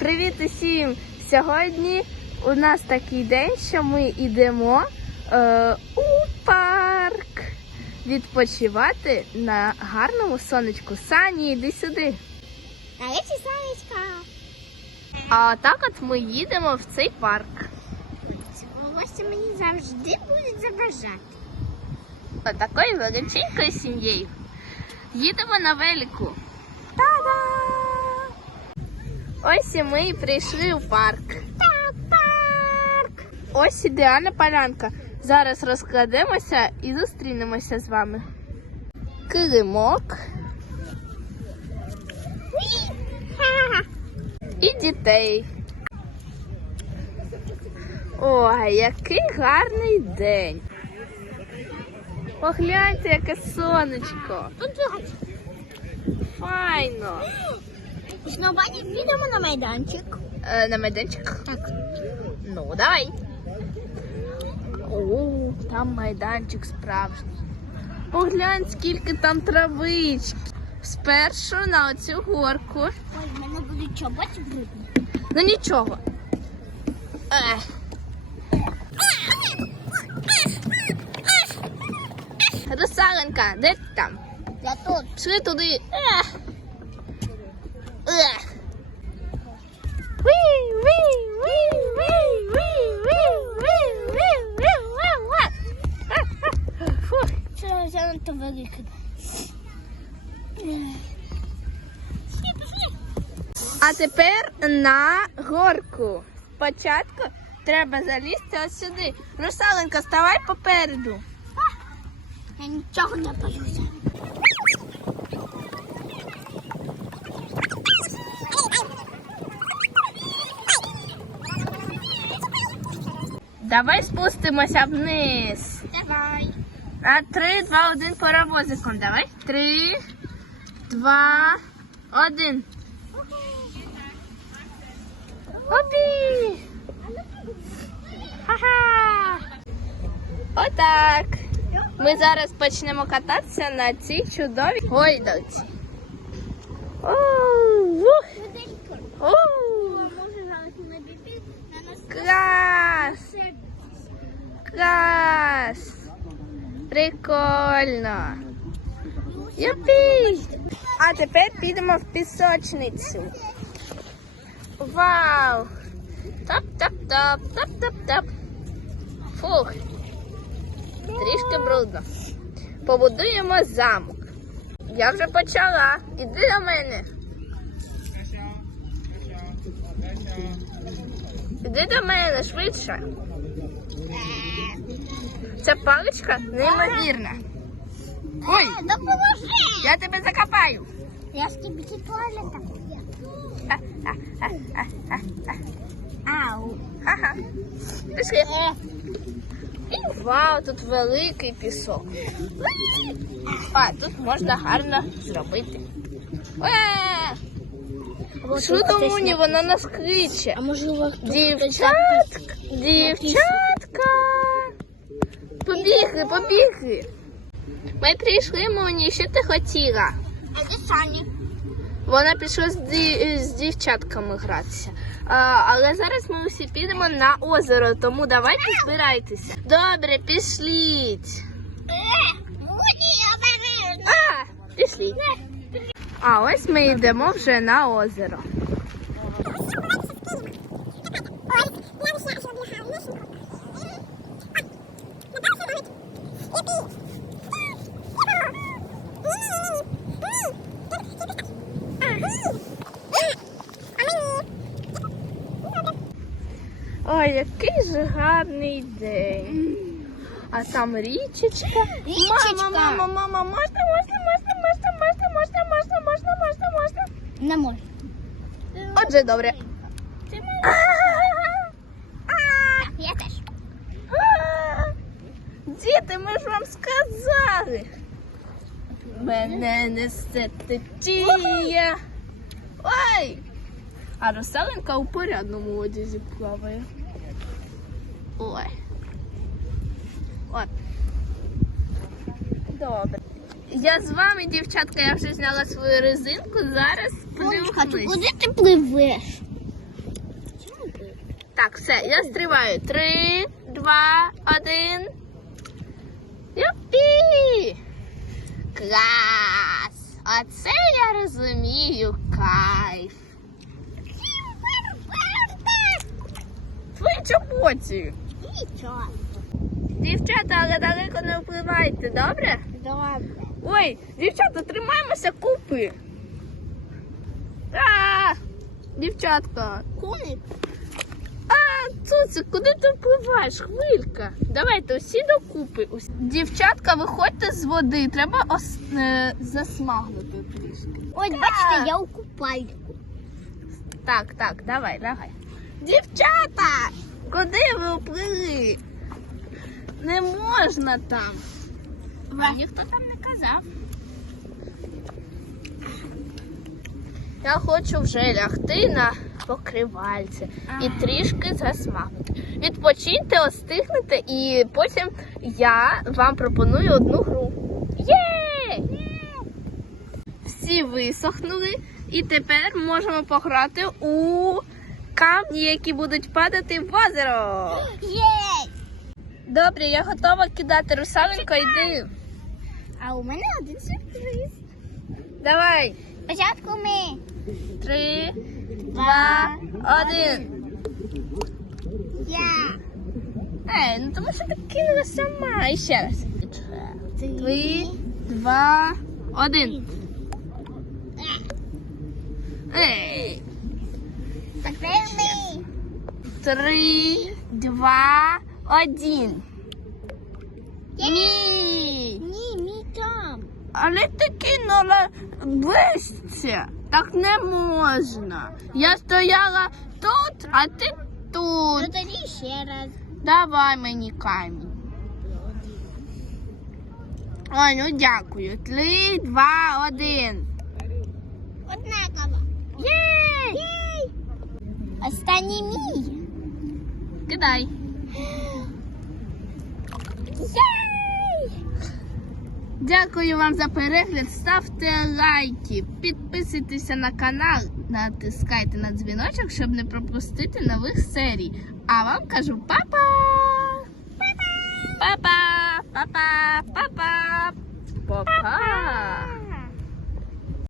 Привіт усім! Сьогодні у нас такий день, що ми йдемо е, у парк відпочивати на гарному сонечку. Сані, йди сюди. Нарешті сонечка. А так от ми їдемо в цей парк. Гостя мені завжди будуть забажати. Отакою величенькою сім'єю. Їдемо на велику. Ось і ми і прийшли у парк. Та парк. Ось ідеальна полянка. Зараз розкладемося і зустрінемося з вами. Килимок і дітей. Ой, який гарний день. Погляньте, яке сонечко. Файно. Сьогодні підемо на майданчик. Е, на майданчик? Так. Ну, давай. О, там майданчик справжній. Поглянь, скільки там травички. Спершу на оцю горку. Ой, в мене будуть чоботи брудні. Ну нічого. Ех. Русаленка, де ти там? Я тут. Пішли туди. Ех. Занадто велике. А тепер на горку. Спочатку треба залізти ось сюди. Русаленка, ставай попереду. Я нічого не боюся. Давай спустимося вниз. Давай. На три, два, один паровозиком. Давай. Три, два, один. Опі! Ха-ха! Отак. Ми зараз почнемо кататися на цій чудовій гойдалці. Клас! Все. Клас! Прикольно! Юпі! А тепер підемо в пісочницю. Вау! Тап-тап-тап. Фух. Трішки брудно. Побудуємо замок. Я вже почала. Іди до мене. Іди до мене швидше. Ця паличка неймовірна. Ой, Е, Допоможи! я тебе закопаю. Я скибіті туалета. Ау. Ха-ха. Пішли. Е, І вау, тут великий пісок. А, тут можна гарно зробити. Е! Що тому вона нас кличе? А можливо, Дівчатка, дівчатка. Побігли, побігли. Ми прийшли, Моні, що ти хотіла? А де Сані? Вона пішла з, ді- з дівчатками гратися. А, але зараз ми усі підемо на озеро, тому давайте збирайтеся. Добре, пішліть. А, пішліть. А ось ми йдемо вже на озеро. Ой, який же гарний день. А там річечка. Річечка. Мама, мама, мама, можна, можна, можна, можна, можна, можна, можна, можна, можна, можна. Не можу. Отже, добре. Я Діти, ми ж вам сказали. Мене несе течія. Ой! А Русаленка у порядному одязі плаває. Ой. От. Добре. Я з вами, дівчатка, я вже зняла свою резинку. Зараз Сонечка, ти подивимось. куди ти пливеш? Так, все, я стриваю. Три, два, один. Юпі! Клас! Оце я розумію кайф. Твої чоботі. Нічого. Дівчата, але далеко не впливайте, добре? Добре. Ой, дівчата, тримаємося купи. А, дівчатка. Куник. Цуцик, куди ти впливаєш? Хвилька. Давайте усі докупи. Усі. Дівчатка, виходьте з води. Треба ос... е, засмагнути трішки. Ось, бачите, я у купальнику. Так, так, давай, давай. Дівчата! Куди ви вплили? Не можна там. Ніхто там не казав. Я хочу вже лягти на покривальце і трішки засмагнути. Відпочиньте, остигнете, і потім я вам пропоную одну гру. Є! Всі висохнули, і тепер можемо пограти у камні, які будуть падати в озеро. Є! Добре, я готова кидати русаленько, йди. А у мене один сюрприз. Давай. Спочатку ми. Три, два, один. Я. Ей, ну тому що ти кинула сама. І ще раз. Три, два, один. Ей. Тепер ми. Три, два, один. Ні. Ні, мій там. Але ти кинула ближче. Так не можна. Я стояла тут, а ти тут. Ну тоді ще раз. Давай мені камінь. Ой, ну дякую. Три, два, один. Однаково. Є! Єй! Останній мій. Кидай. Єй! Дякую вам за перегляд. Ставте лайки, підписуйтеся на канал, натискайте на дзвіночок, щоб не пропустити нових серій. А вам кажу папа! Папа! Папа! Папа! Папа! Папа!